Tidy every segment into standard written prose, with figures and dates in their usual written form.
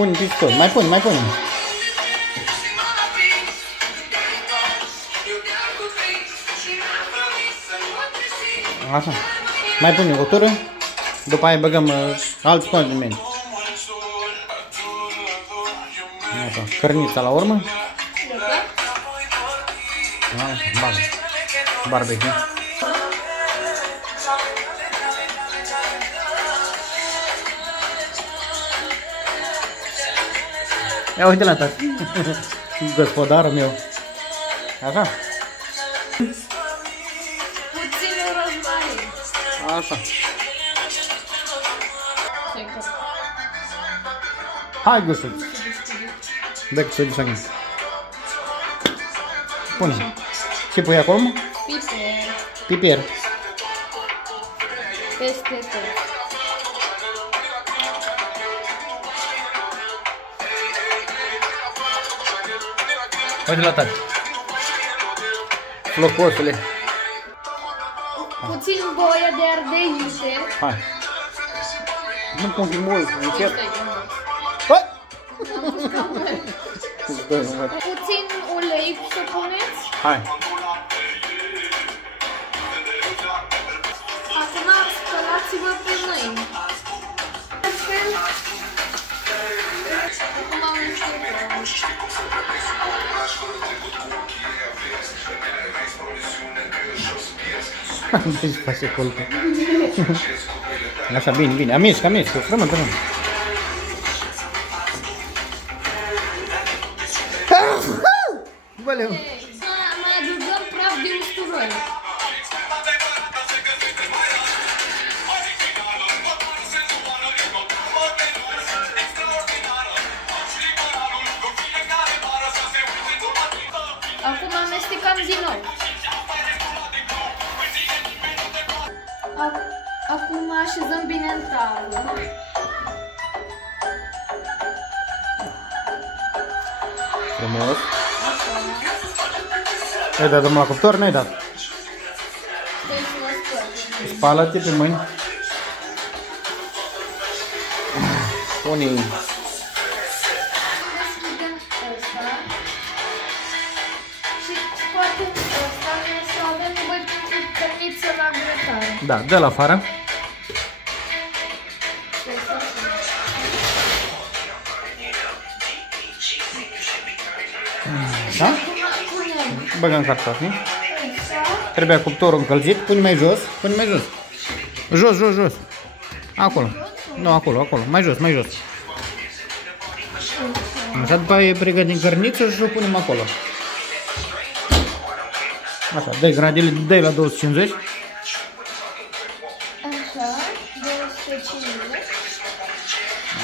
Pune pistol, mai pune, mai pune. Așa. Mai pune o tură. După aia băgăm alți condimente. Așa, cărnița la urmă. Așa, bagă. Barbecue. Ia uite la tati. Gospodarul meu. Așa. Puțin rozmarin. Așa. Hai, gustul. Dă că să duci. Pune. Ce pui acolo? Piper. Piper. Peste tot. Uite la tati. Flocosule. Puțin boia de ardei iute. Hai. Nu pun mult, încet. Hai! Puțin ulei să puneți. Hai. Acum spălați-vă pe mâini. Astfel. Acum am început. Deci face colcă. Așa, bine, bine. Amici, frământ, frământ. Băleu. Mai adăugăm praf de usturoi. Acum amestecăm din nou. Acum așezăm bine în tavă. Frumos. Ai dat la cuptor? N-ai dat. Spală-te pe mâini. Pune. Deschidem ăsta. Și scoatem ăsta, să avem bătrâniță la grătare. Da, dă-l afară. Da? Băgăm cartofi. Trebuia cuptorul încălzit. Pune mai jos. Pune mai jos. Jos, jos, jos. Acolo. Nu, acolo, acolo. Mai jos, mai jos. Așa, după aia pregătim cărniță și o punem acolo. Așa, dă-i gradele, dă-i la 250. Așa, 250.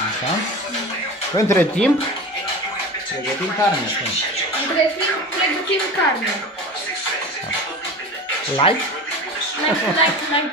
Așa. Între timp, pregătim carnea. Între timp, pregătim carne. Like? Like.